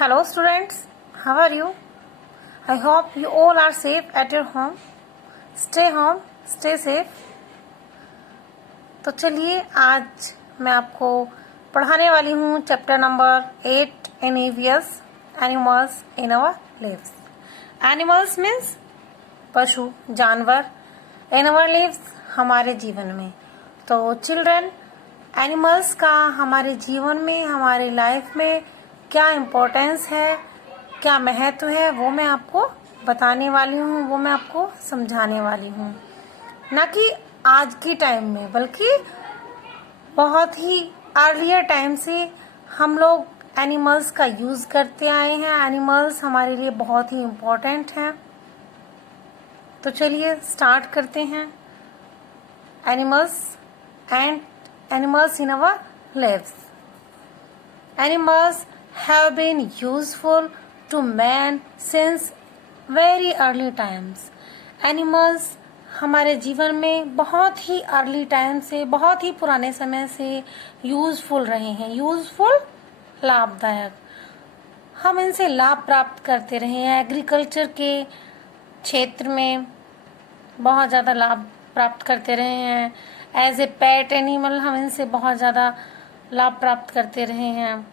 Hello students, how are you? I hope you all are safe at your home. Stay safe. तो चलिए आज मैं आपको पढ़ाने वाली हूँ chapter number 8 in EVS animals in our lives. Animals means पशु जानवर, इन आवर लिव्स हमारे जीवन में. तो चिल्ड्रन, एनिमल्स का हमारे जीवन में, हमारे लाइफ में क्या इम्पोर्टेंस है, क्या महत्व है, वो मैं आपको बताने वाली हूँ, वो मैं आपको समझाने वाली हूँ. ना कि आज की टाइम में, बल्कि बहुत ही अर्लियर टाइम से हम लोग एनिमल्स का यूज़ करते आए हैं. एनिमल्स हमारे लिए बहुत ही इम्पोर्टेंट हैं. तो चलिए स्टार्ट करते हैं. Animals and animals in our lives. Animals have been useful to man since very early times. Animals हमारे जीवन में बहुत ही अर्ली टाइम से, बहुत ही पुराने समय से यूजफुल रहे हैं. यूजफुल लाभदायक, हम इनसे लाभ प्राप्त करते रहे हैं. एग्रीकल्चर के क्षेत्र में बहुत ज़्यादा लाभ प्राप्त करते रहे हैं. एज ए पेट एनिमल हम इनसे बहुत ज़्यादा लाभ प्राप्त करते रहे हैं.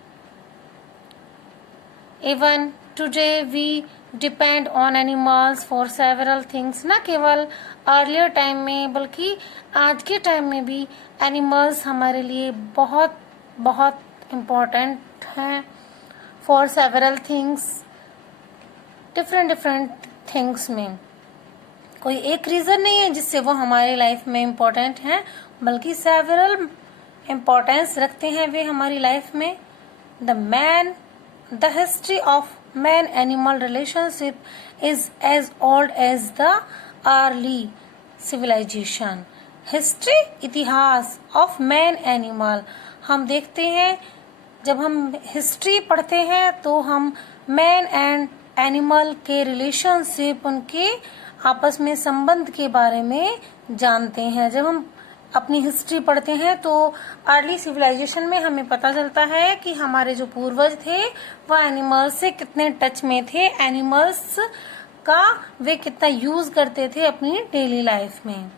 Even today we depend on animals for several things. न केवल अर्लियर टाइम में, बल्कि आज के टाइम में भी एनिमल्स हमारे लिए बहुत बहुत इम्पोर्टेंट हैं. For several things, different things में कोई एक रीज़न नहीं है जिससे वो हमारे लाइफ में इम्पोर्टेंट हैं, बल्कि सेवरल इम्पोर्टेंस रखते हैं वे हमारी लाइफ में. The history of man-animal relationship is as old as the early civilization. History, इतिहास of man-animal. हम देखते हैं, जब हम हिस्ट्री पढ़ते हैं तो हम मैन एंड एनिमल के रिलेशनशिप, उनके आपस में संबंध के बारे में जानते हैं. जब हम अपनी हिस्ट्री पढ़ते हैं तो अर्ली सिविलाइजेशन में हमें पता चलता है कि हमारे जो पूर्वज थे वह एनिमल्स से कितने टच में थे. एनिमल्स का वे कितना यूज करते थे अपनी डेली लाइफ में.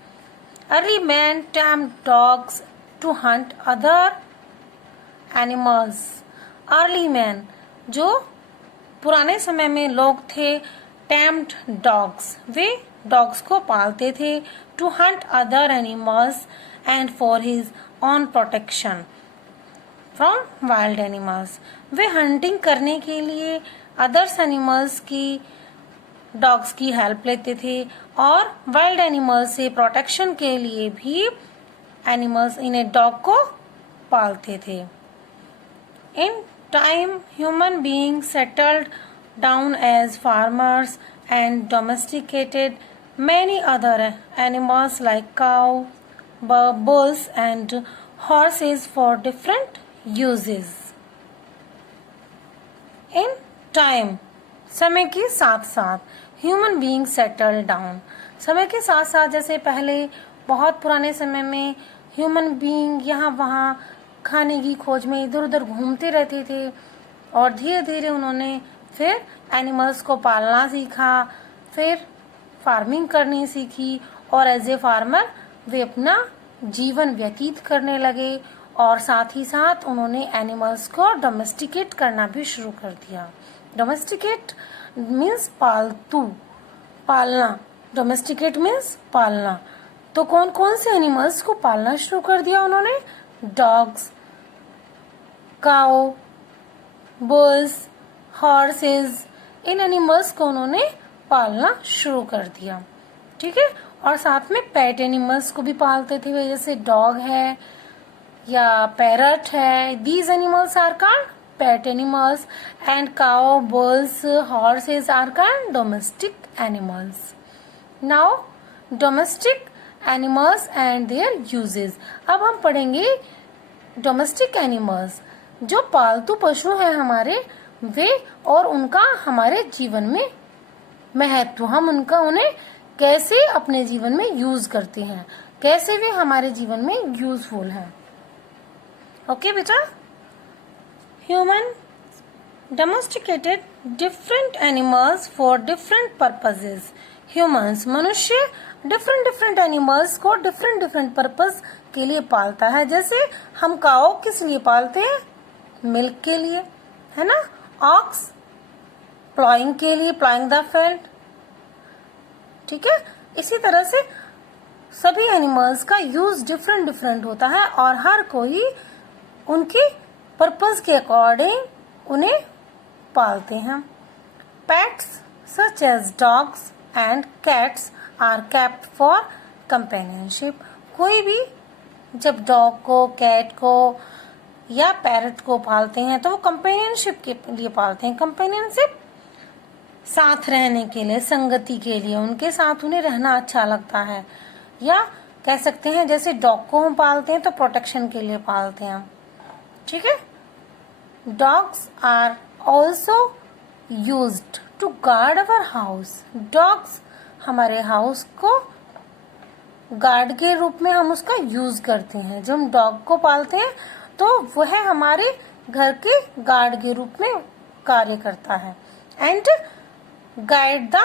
Early man tamed dogs to hunt other animals. Early man, जो पुराने समय में लोग थे, टैम्ड डॉग्स, वे डॉग्स को पालते थे. To hunt other animals and for his own protection from wild animals. वे हंटिंग करने के लिए अदर्स एनिमल्स की, डॉग्स की हेल्प लेते थे और वाइल्ड एनिमल्स से प्रोटेक्शन के लिए भी एनिमल्स, इन्हें डॉग को पालते थे. In time human being settled down as farmers and domesticated many other animals like cow, bulls and horses for different uses. In time, समय के साथ साथ human being settled down. समय के साथ साथ, जैसे पहले बहुत पुराने समय में ह्यूमन बीइंग यहाँ वहाँ खाने की खोज में इधर उधर घूमते रहते थे और धीरे धीरे उन्होंने फिर एनिमल्स को पालना सीखा, फिर फार्मिंग करनी सीखी और एज ए फार्मर वे अपना जीवन व्यतीत करने लगे. और साथ ही साथ उन्होंने एनिमल्स को डोमेस्टिकेट करना भी शुरू कर दिया. डोमेस्टिकेट मीन्स पालतू, पालना. डोमेस्टिकेट मीन्स पालना. तो कौन कौन से एनिमल्स को पालना शुरू कर दिया उन्होंने? डॉग्स, काऊ, बुल्स, हॉर्सेस, इन एनिमल्स को उन्होंने पालना शुरू कर दिया. ठीक है. और साथ में पेट एनिमल्स को भी पालते थे, जैसे डॉग है या पैरट है. These animals are called pet animals and cow, bulls, horses are called domestic animals. Now domestic animals and their uses. अब हम पढ़ेंगे डोमेस्टिक एनिमल्स, जो पालतू पशु हैं हमारे, वे और उनका हमारे जीवन में महत्व. हम उन्हें कैसे अपने जीवन में यूज करते हैं, कैसे वे हमारे जीवन में यूजफुल हैं. ओके बेटा. Human domesticated different animals for different purposes. Humans, मनुष्य different animals को different purpose के लिए पालता है. जैसे हम काओ किस लिए पालते हैं? मिल्क के लिए, है ना. ऑक्स प्लॉइंग के लिए, प्लॉइंग द फील्ड. ठीक है. इसी तरह से सभी एनिमल्स का यूज डिफरेंट होता है और हर कोई उनकी पर्पस के अकॉर्डिंग उन्हें पालते हैं. Pets such as dogs and cats are kept for companionship. कोई भी जब डॉग को, कैट को या पैरट को पालते हैं तो वो कंपेनियनशिप के लिए पालते हैं. कंपेनियनशिप साथ रहने के लिए, संगति के लिए, उनके साथ उन्हें रहना अच्छा लगता है. या कह सकते हैं जैसे डॉग को हम पालते हैं तो प्रोटेक्शन के लिए पालते हैं. ठीक है. Dogs are also used to guard our house. Dogs हमारे हाउस को गार्ड के रूप में हम उसका यूज करते हैं. जब हम डॉग को पालते हैं तो वह हमारे घर के गार्ड के रूप में कार्य करता है. And guide the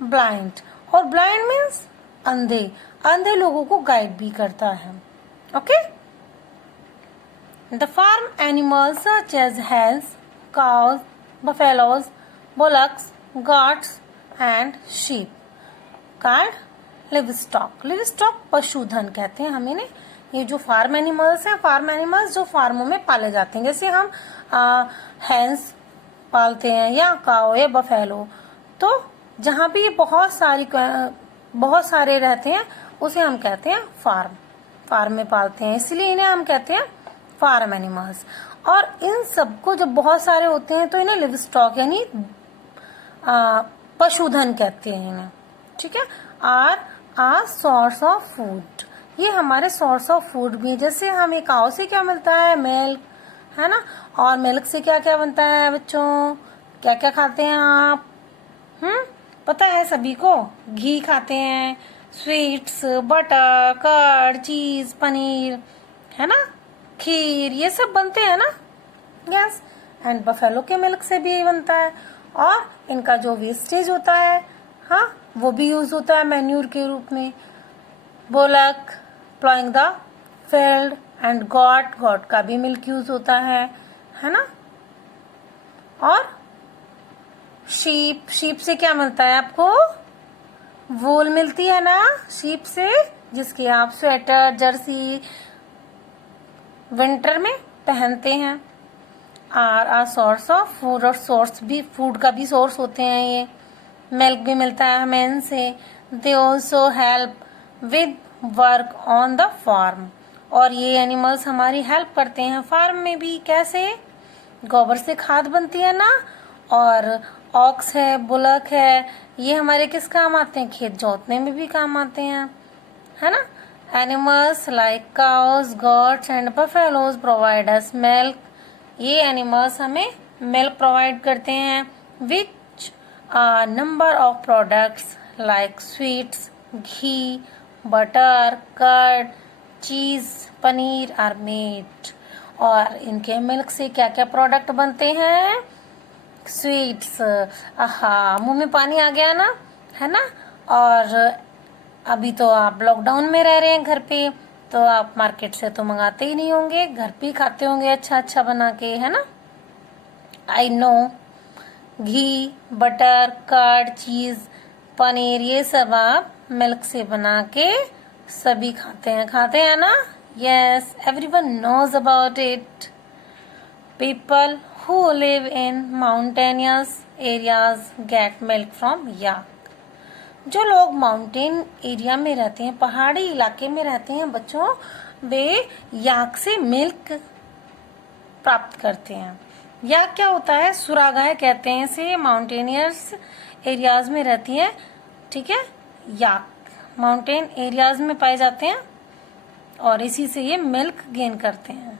blind. और ब्लाइंड मीन्स अंधे. अंधे लोगों को गाइड भी करता है. Okay. The farm animals such as hens, cows, buffaloes, bullocks, goats and sheep called livestock. Livestock पशुधन कहते हैं हम इन्हें. ये जो फार्म एनिमल्स हैं, फार्म एनिमल्स जो फार्मों में पाले जाते हैं. जैसे हम हैंस पालते हैं या काओ या बफेलो, तो जहाँ भी ये बहुत सारे रहते हैं उसे हम कहते हैं फार्म में पालते हैं. इसलिए इन्हें हम कहते हैं फार्म एनिमल्स. और इन सबको जब बहुत सारे होते हैं तो इन्हें लिवस्टॉक यानी पशुधन कहते हैं इन्हें. ठीक है. Are source of food. ये हमारे सोर्स ऑफ फूड भी. जैसे हमें काऊ से क्या मिलता है? मिल्क, है ना. और मिल्क से क्या क्या बनता है बच्चों? क्या क्या खाते हैं आप? पता है सभी को? घी खाते हैं, sweets, butter, curd, cheese, paneer, है ना, खीर, ये सब बनते हैं ना. यस. एंड बफेलो के मिल्क से भी बनता है. और इनका जो वेस्टेज होता है, हाँ, वो भी यूज होता है मैन्यूर के रूप में. Bullock ploughing the field and got का भी मिल्क यूज होता है ना. और शीप से क्या मिलता है आपको? वूल मिलती है ना शीप से, जिसके आप स्वेटर, जर्सी विंटर में पहनते हैं. Are source of food. और सोर्स भी, फूड का भी सोर्स होते हैं ये. मिल्क भी मिलता है हमें इनसे. They also help with work on the farm. और ये एनिमल्स हमारी हेल्प करते हैं फार्म में भी. कैसे? गोबर से खाद बनती है ना. और ऑक्स है, बुलक है, ये हमारे किस काम आते हैं? खेत जोतने में भी काम आते हैं, है ना. Animals like cows, goats and buffaloes provide us milk. ये एनिमल्स हमें मिल्क प्रोवाइड करते हैं. Which are number of products like sweets, ghee, butter, curd, cheese, paneer are made. और इनके मिल्क से क्या क्या प्रोडक्ट बनते हैं? स्वीट्स. आहा, मुंह में पानी आ गया ना, है ना. और अभी तो आप लॉकडाउन में रह रहे हैं घर पे, तो आप मार्केट से तो मंगाते ही नहीं होंगे, घर पे ही खाते होंगे अच्छा बना के, है ना. I know. Ghee, butter, curd, cheese, paneer, ये सब आप मिल्क से बना के सभी खाते हैं ना. Yes, everyone knows about it. People who live in mountainous areas get milk from yak. जो लोग माउंटेन एरिया में रहते हैं, पहाड़ी इलाके में रहते हैं बच्चों, वे याक से मिल्क प्राप्त करते हैं. याक क्या होता है? सुरागाय कहते हैं इसे. माउंटेनियर्स एरियाज में रहती है. ठीक है. याक माउंटेन एरियाज में पाए जाते हैं और इसी से ये मिल्क गेन करते हैं.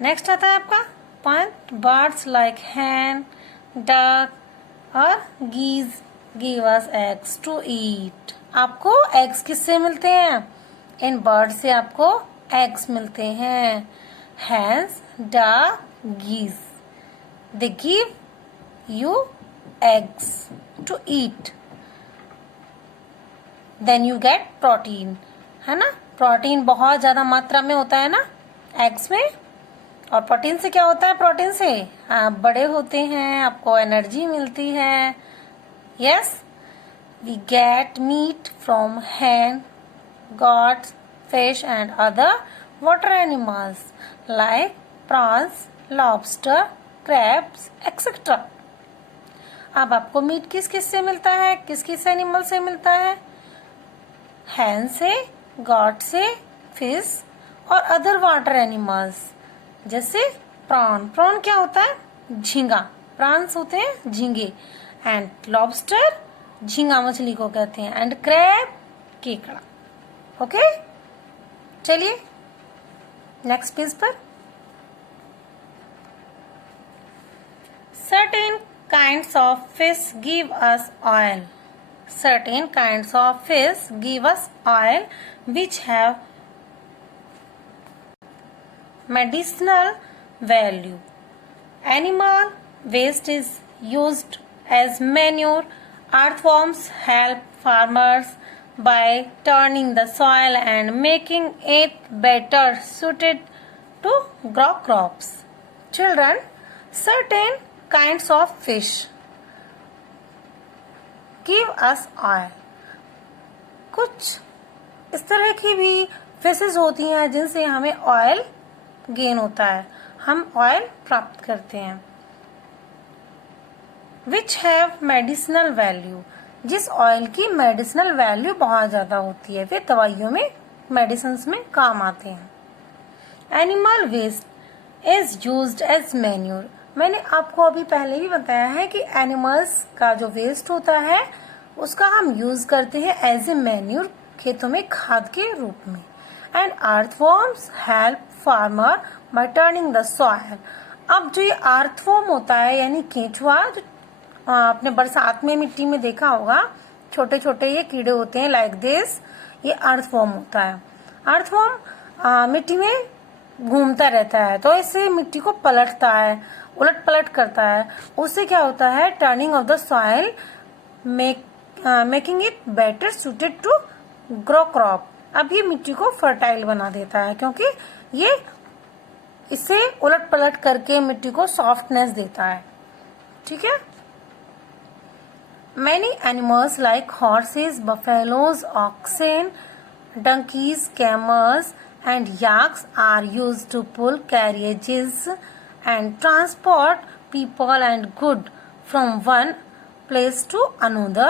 नेक्स्ट आता है आपका point. Birds like hen, duck और geese give us eggs to eat. आपको एग्स किससे मिलते हैं? इन बर्ड से आपको एग्स मिलते हैं. hens, duck, geese. they give you eggs to eat, then you get protein, है ना। प्रोटीन बहुत ज्यादा मात्रा में होता है ना एग्स में, और प्रोटीन से क्या होता है, प्रोटीन से आप बड़े होते हैं, आपको एनर्जी मिलती है। Yes, we get meat from hen, goats, fish and other water animals like prawns, lobster, crabs, etc. अब आपको मीट किस किस से मिलता है, किस किस एनिमल से मिलता है? हैन से, गॉड से, फिश और अदर वाटर एनिमल्स जैसे प्रॉन। प्रॉन क्या होता है? झींगा। प्रॉन्स होते हैं झींगे। एंड लॉबस्टर, झींगा मछली को कहते हैं। एंड क्रैब, केकड़ा। ओके, चलिए नेक्स्ट पेज पर। Certain kinds of fish give us oil. Certain kinds of fish give us oil which have medicinal value. Animal waste is used as manure. Earthworms help farmers by turning the soil and making it better suited to grow crops. Children, certain kinds of fish give us oil. कुछ इस तरह की भी fishes होती हैं जिनसे हमें oil gain होता है, हम ऑयल प्राप्त करते हैं। विच हैव मेडिसिनल वैल्यू, जिस ऑयल की मेडिसिनल वैल्यू बहुत ज्यादा होती है, वे दवाइयों में, मेडिसिन में काम आते हैं। Animal waste is used as manure. मैंने आपको अभी पहले भी बताया है कि एनिमल्स का जो वेस्ट होता है उसका हम यूज करते हैं एज ए मैन्योर, खेतों में खाद के रूप में। And earthworms help farmer bye turning the soil. अब जो ये अर्थवॉर्म होता है यानी केंचुआ, जो आपने बरसात में मिट्टी में देखा होगा, छोटे छोटे ये कीड़े होते हैं लाइक दिस, ये अर्थवॉर्म होता है। अर्थवॉर्म मिट्टी में घूमता रहता है, तो इससे मिट्टी को पलटता है, उलट पलट करता है। उससे क्या होता है, turning of the soil, making it better suited to grow crop. अब ये मिट्टी को फर्टाइल बना देता है क्योंकि ये इससे उलट पलट करके मिट्टी को सॉफ्टनेस देता है। ठीक है। Many animals like horses, buffaloes, oxen, donkeys, camels and yaks are used to pull carriages and transport people and goods from one place to another,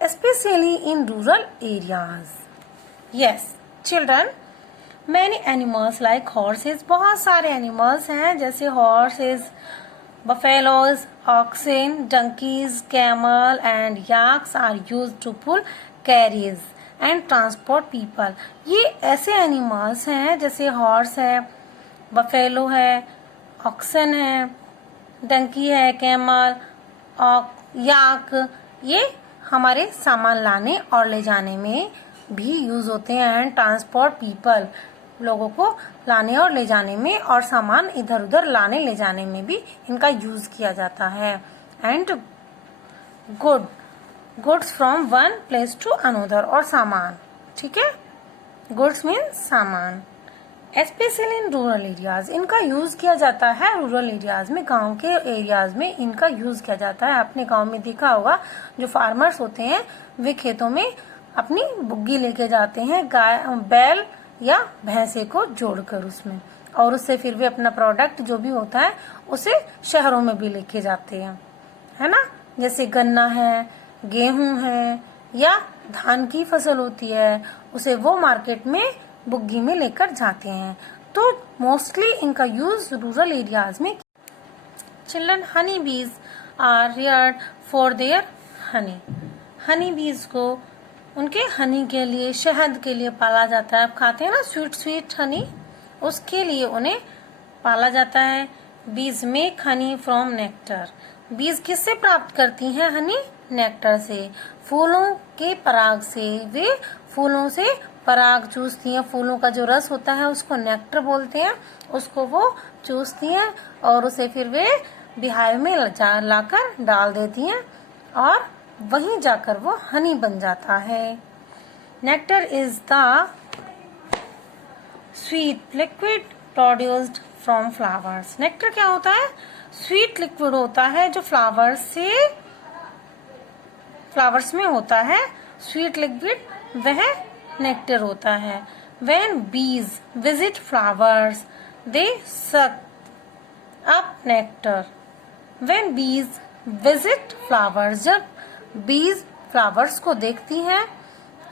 especially in rural areas. Yes, children, many animals like horses, बहुत सारे animals हैं जैसे horses, buffaloes, oxen, donkeys, camel and yaks are used to pull carriages and transport people. ये ऐसे animals हैं जैसे horse है, buffalo है, ऑक्सन है, डंकी है, कैमल, याक, ये हमारे सामान लाने और ले जाने में भी यूज होते हैं। एंड ट्रांसपोर्ट पीपल, लोगों को लाने और ले जाने में और सामान इधर उधर लाने ले जाने में भी इनका यूज किया जाता है। And goods from one place to another, और सामान, ठीक है, गुड्स मीन सामान। स्पेशली इन रूरल एरियाज, इनका यूज किया जाता है रूरल एरियाज में, गांव के एरियाज में इनका यूज किया जाता है। आपने गांव में देखा होगा जो फार्मर्स होते हैं वे खेतों में अपनी बुग्गी लेके जाते हैं, गाय, बैल या भैंसे को जोड़कर उसमें, और उससे फिर वे अपना प्रोडक्ट जो भी होता है उसे शहरों में भी लेके जाते हैं, है ना। जैसे गन्ना है, गेहूं है या धान की फसल होती है, उसे वो मार्केट में बुग्गी में लेकर जाते हैं। तो मोस्टली इनका यूज रूरल एरियाज में। Children, honey bees are reared for their honey. Honey bees को उनके हनी के लिए, शहद के लिए पाला जाता है। आप खाते हैं ना स्वीट स्वीट हनी, उसके लिए उन्हें पाला जाता है। बीज मेक हनी फ्रॉम नेक्टर। बीज किससे प्राप्त करती हैं हनी? नेक्टर से, फूलों के पराग से। वे फूलों से पराग चूसती हैं, फूलों का जो रस होता है उसको नेक्टर बोलते हैं, उसको वो चूसती हैं और उसे फिर वे बिहाइव में लाकर डाल देती हैं और वहीं जाकर वो हनी बन जाता है। Nectar is the sweet liquid produced from flowers. Nectar क्या होता है? स्वीट लिक्विड होता है जो फ्लावर्स में होता है। स्वीट लिक्विड वह नेक्टर होता है। When bees visit flowers, they suck up nectar. When bees visit flowers, जब bees flowers को देखती हैं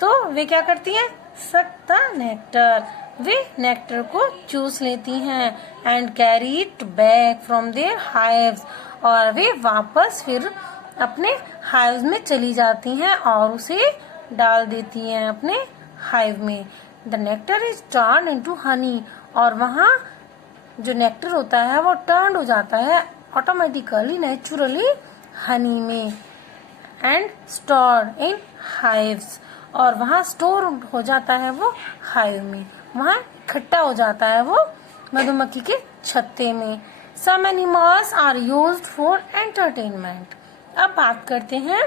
तो वे क्या करती हैं? Suck the nectar. Way nectar को चूस लेती हैं and carry it back from their hives. और वे वापस फिर अपने हाइव्स में चली जाती हैं और उसे डाल देती हैं अपने हाइव में। The nectar is turn into Honey. और वहाँ जो नेक्टर होता है वो टर्न हो जाता है ऑटोमेटिकली, नेचुरली हनी में। And store in hives. और वहाँ स्टोर हो जाता है वो हाइव में, वहाँ इकट्ठा हो जाता है वो मधुमक्खी के छत्ते में। Some animals are used for entertainment. अब बात करते हैं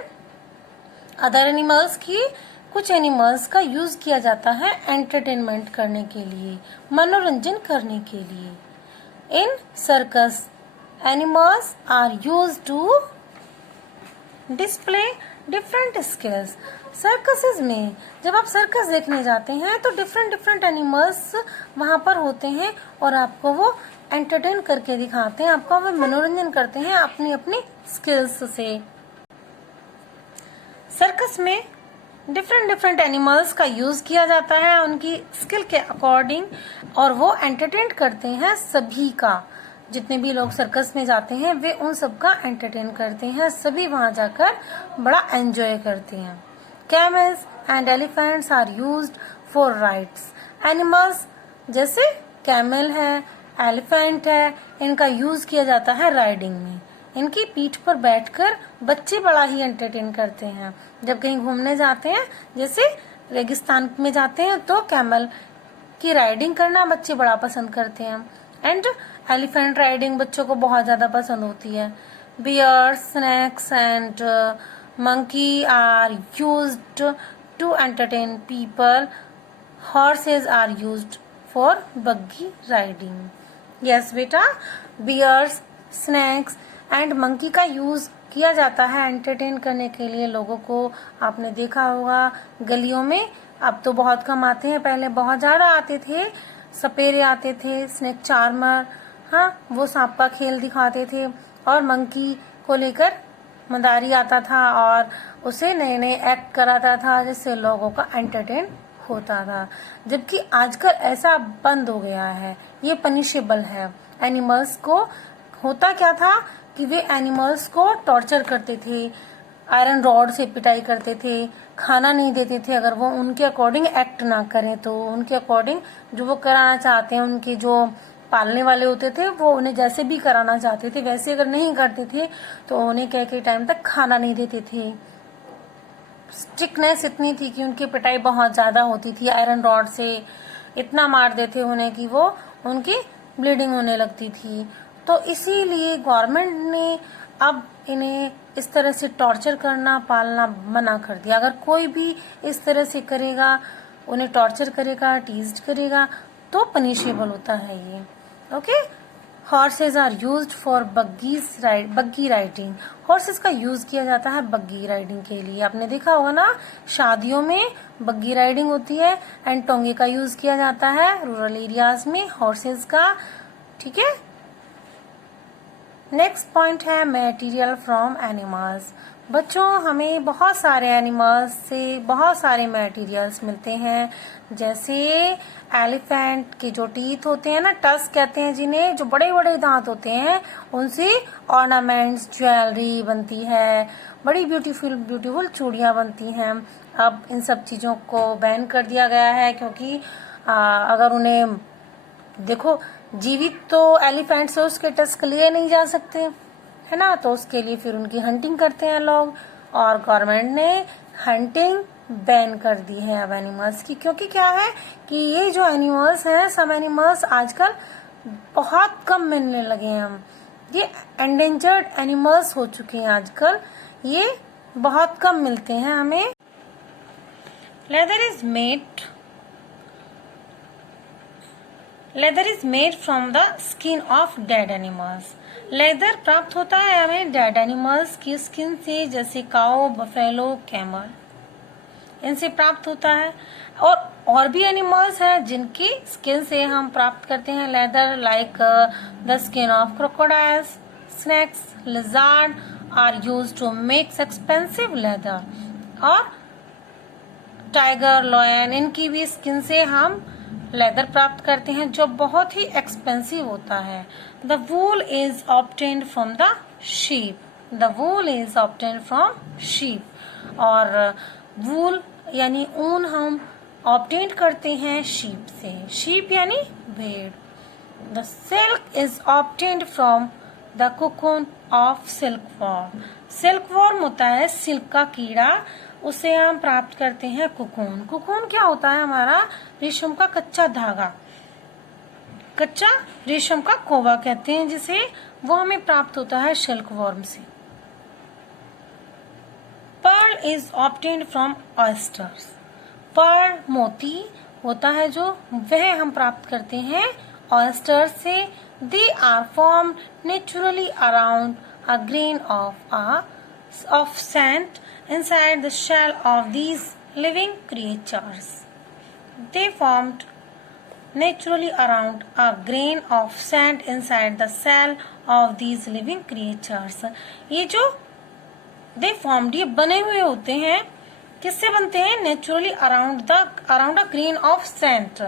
अदर एनिमल्स की। कुछ एनिमल्स का यूज किया जाता है एंटरटेनमेंट करने के लिए, मनोरंजन करने के लिए। इन circus animals are used to display different skills. Circuses में जब आप सर्कस देखने जाते हैं तो डिफरेंट एनिमल्स वहां पर होते हैं और आपको वो एंटरटेन करके दिखाते हैं, आपका वो मनोरंजन करते हैं अपनी अपनी स्किल्स से। सर्कस में डिफरेंट एनिमल्स का यूज किया जाता है उनकी स्किल के अकॉर्डिंग, और वो एंटरटेन करते हैं सभी का। जितने भी लोग सर्कस में जाते हैं वे उन सब का एंटरटेन करते हैं, सभी वहां जाकर बड़ा एंजॉय करते हैं। Camels and elephants are used for rides. Animals जैसे कैमल है, एलिफेंट है, इनका यूज किया जाता है राइडिंग में। इनकी पीठ पर बैठकर बच्चे बड़ा ही एंटरटेन करते हैं। जब कहीं घूमने जाते हैं, जैसे रेगिस्तान में जाते हैं, तो कैमल की राइडिंग करना बच्चे बड़ा पसंद करते हैं। एंड एलिफेंट राइडिंग बच्चों को बहुत ज्यादा पसंद होती है। Bears, snakes and monkey are used to entertain people. Horses are used for buggy riding. Yes बेटा, बियर्स, स्नैक्स एंड मंकी का यूज किया जाता है एंटरटेन करने के लिए लोगों को। आपने देखा होगा गलियों में, अब तो बहुत कम आते हैं, पहले बहुत ज्यादा आते थे। सपेरे आते थे, स्नेक चार्मर, हाँ, वो सांप का खेल दिखाते थे। और मंकी को लेकर मदारी आता था और उसे नए नए एक्ट कराता था जिससे लोगों का एंटरटेन होता था। जबकि आजकल ऐसा बंद हो गया है, ये पनिशेबल है। एनिमल्स को होता क्या था कि वे एनिमल्स को टॉर्चर करते थे, आयरन रॉड से पिटाई करते थे, खाना नहीं देते थे अगर वो उनके अकॉर्डिंग एक्ट ना करें तो। उनके अकॉर्डिंग जो वो कराना चाहते हैं, उनके जो पालने वाले होते थे वो उन्हें जैसे भी कराना चाहते थे वैसे अगर नहीं करते थे तो उन्हें कई टाइम तक खाना नहीं देते थे। स्ट्रिक्टनेस इतनी थी कि उनकी पिटाई बहुत ज्यादा होती थी, आयरन रॉड से इतना मार देते उन्हें कि वो उनकी ब्लीडिंग होने लगती थी। तो इसीलिए गवर्नमेंट ने अब इन्हें इस तरह से टॉर्चर करना, पालना मना कर दिया। अगर कोई भी इस तरह से करेगा, उन्हें टॉर्चर करेगा, टीज्ड करेगा, तो पनिशेबल होता है ये। Okay. Horses are used for buggy riding. Horses का यूज किया जाता है बग्गी राइडिंग के लिए। आपने देखा होगा ना, शादियों में बग्गी राइडिंग होती है एंड टोंगे का यूज किया जाता है रूरल एरियाज में हॉर्सेज का। ठीक है। नेक्स्ट पॉइंट है मटेरियल फ्रॉम एनिमल्स। बच्चों, हमें बहुत सारे एनिमल्स से बहुत सारे मटेरियल्स मिलते हैं। जैसे एलिफेंट के जो टीथ होते हैं ना, टस्क कहते हैं जिन्हें, जो बड़े बड़े दांत होते हैं, उनसे ऑर्नामेंट्स, ज्वेलरी बनती है, बड़ी ब्यूटीफुल चूड़ियां बनती हैं। अब इन सब चीजों को बैन कर दिया गया है क्योंकि अगर उन्हें देखो, जीवित तो एलिफेंट से उसके टस्क लिए नहीं जा सकते, है ना, तो उसके लिए फिर उनकी हंटिंग करते हैं लोग, और गवर्नमेंट ने हंटिंग बैन कर दी है अब एनिमल्स की। क्योंकि क्या है कि ये जो एनिमल्स हैं, सब एनिमल्स आजकल बहुत कम मिलने लगे हैं। ये एंडेंजर्ड एनिमल्स हो चुके हैं आजकल, ये बहुत कम मिलते हैं हमें। Leather is made from the skin of dead animals. Leather प्राप्त होता है हमें डेड एनिमल्स की स्किन से, जैसे काऊ, बफेलो, कैमल, इनसे प्राप्त होता है। और भी एनिमल्स हैं जिनकी स्किन से हम प्राप्त करते हैं leather, like the skin of crocodiles, snakes, lizard are used to make expensive leather. और टाइगर, लॉयन, इनकी भी स्किन से हम लेदर प्राप्त करते हैं जो बहुत ही एक्सपेंसिव होता है। The wool is obtained from the sheep. The wool is obtained from sheep. और वूल यानी ऊन हम ऑब्टेन करते हैं शीप से। शीप यानी भेड़। The silk is obtained from the cocoon of silkworm. Silkworm होता है सिल्क का कीड़ा, उसे हम प्राप्त करते हैं कोकून। कोकून क्या होता है? हमारा रेशम का कच्चा धागा, कच्चा रेशम का कोवा कहते हैं जिसे, वो हमें प्राप्त होता है सिल्कवॉर्म से। Pearl is obtained from oysters. Pearl मोती होता है जो, वह हम प्राप्त करते हैं ऑयस्टर से। They are formed naturally around a grain of sand inside the shell of these living creatures. They formed naturally around a grain of sand inside the shell of these living creatures. ये जो they formed, ये बने हुए होते हैं, किससे बनते हैं? Naturally around a grain of sand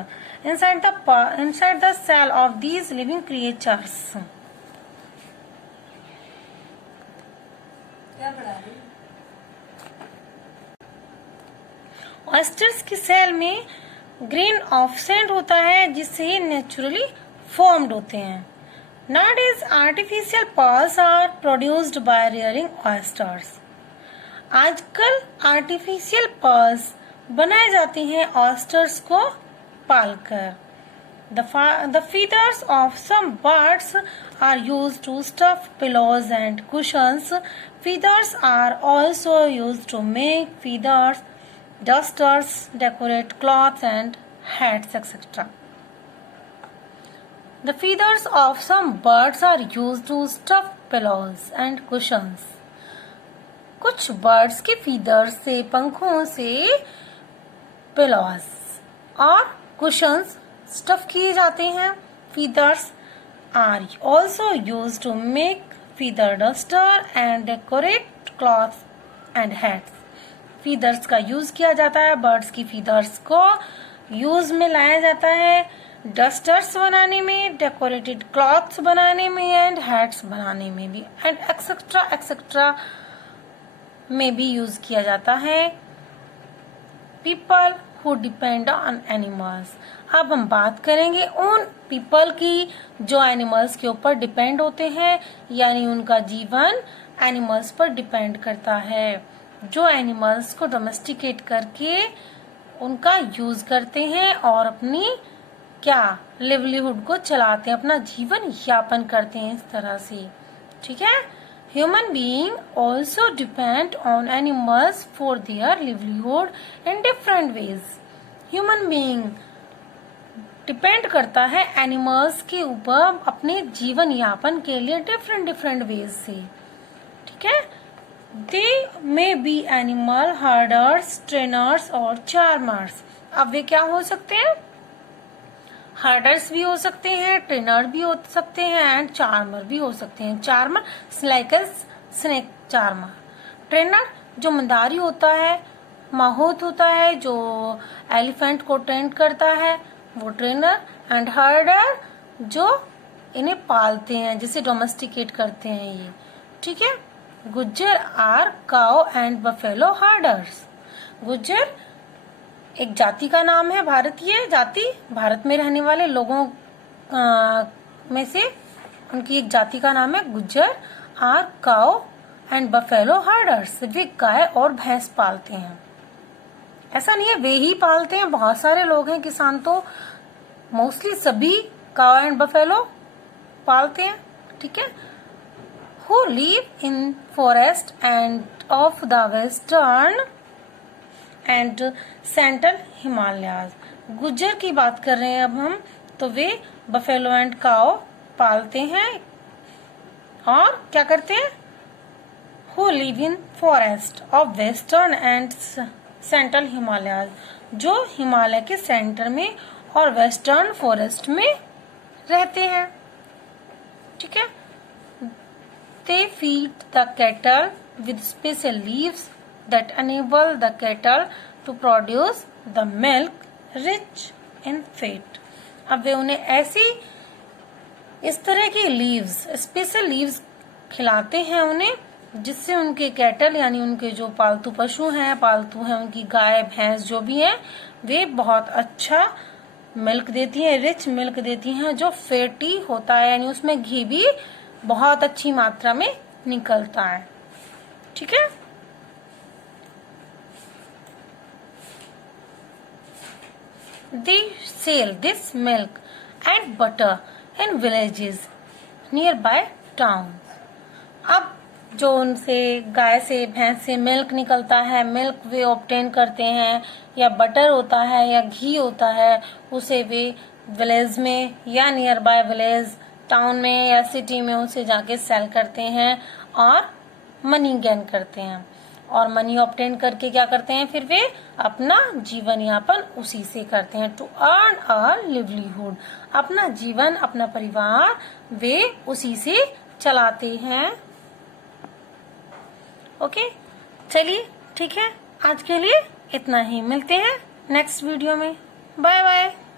inside the shell of these living creatures. क्या पढ़ा रही? ऑयस्टर्स की सेल में ग्रेन ऑफ सैंड होता है जिससे नेचुरली फॉर्म्ड होते हैं। Nowadays artificial pearls are produced by rearing oysters. आजकल आर्टिफिशियल पर्ल्स बनाए जाते हैं ऑयस्टर्स को Palkar. The feathers of some birds are used to stuff pillows and cushions. Feathers are also used to make feathers, dusters, decorate cloths and hats, etc. The feathers of some birds are used to stuff pillows and cushions. कुछ birds के feathers से, पंखों से pillows और cushions stuff किए जाते हैं। Feathers are also use to make feather duster and decorate clothes and hats. Feathers का यूज किया जाता है, बर्ड्स की फीदर्स को यूज में लाया जाता है डस्टर्स बनाने में, डेकोरेटेड क्लॉथ्स बनाने में एंड हैट्स बनाने में भी, एंड एक्सेट्रा एक्सेट्रा में भी यूज किया जाता है। People who depend on animals. अब हम बात करेंगे उन पीपल की जो एनिमल्स के ऊपर डिपेंड होते हैं, यानी उनका जीवन एनिमल्स पर डिपेंड करता है, जो एनिमल्स को डोमेस्टिकेट करके उनका यूज करते हैं और अपनी क्या लिवलीहुड को चलाते हैं, अपना जीवन यापन करते हैं इस तरह से। ठीक है। Human being also depend on animals for their livelihood in different ways. Human being depend करता है एनिमल्स के ऊपर अपने जीवन यापन के लिए डिफरेंट वेज से। ठीक है। They may be animal herders, trainers और चार्मर्स। अब वे क्या हो सकते हैं? हर्डर्स भी हो सकते हैं, ट्रेनर भी हो सकते हैं एंड चार्मर भी हो सकते हैं। Charmer like snake charmer. Trainer जो मंदारी होता है, माहौत होता है जो एलिफेंट को ट्रेन करता है, वो ट्रेनर। एंड हर्डर जो इन्हें पालते हैं, जिसे डोमेस्टिकेट करते हैं ये। ठीक है। Gujjar are cow and buffalo herders. Gujjar एक जाति का नाम है, भारतीय जाति, भारत में रहने वाले लोगों में से उनकी एक जाति का नाम है Gujjar. Are cow and buffalo herders. वे गाय और भैंस पालते हैं। ऐसा नहीं है वे ही पालते हैं, बहुत सारे लोग हैं किसान, तो मोस्टली सभी काउ एंड बफेलो पालते हैं। ठीक है। who live in forest and of the western and central Himalayas. Gujjar की बात कर रहे हैं अब हम, तो वे बफेलो एंड काओ पालते हैं और क्या करते हैं, who live in forest of western and central Himalayas, जो हिमालय के सेंटर में और वेस्टर्न फॉरेस्ट में रहते हैं। ठीक है। They feed the cattle with special leaves that enable the cattle to produce the milk rich in fat. अब वे उन्हें ऐसी इस तरह की लीव्स, स्पेशल लीव्स खिलाते हैं उन्हें, जिससे उनके कैटल यानी उनके जो पालतू पशु हैं, पालतू हैं उनकी गाय भैंस जो भी हैं, वे बहुत अच्छा मिल्क देती हैं, रिच मिल्क देती हैं जो फैटी होता है, यानी उसमें घी भी बहुत अच्छी मात्रा में निकलता है। ठीक है। They sell this milk and butter in villages nearby towns. अब जो उनसे गाय से भैंस से मिल्क निकलता है, मिल्क वे ऑब्टेन करते हैं, या बटर होता है या घी होता है, उसे वे विलेज में या नियर बाय विलेज, टाउन में या सिटी में उसे जाके सेल करते हैं और मनी गेन करते हैं। और मनी ऑब्टेन करके क्या करते हैं, फिर वे अपना जीवन यापन उसी से करते हैं। टू अर्न अ लिवलीहुड, अपना जीवन अपना परिवार वे उसी से चलाते हैं। ओके, चलिए ठीक है, आज के लिए इतना ही। मिलते हैं नेक्स्ट वीडियो में। Bye bye.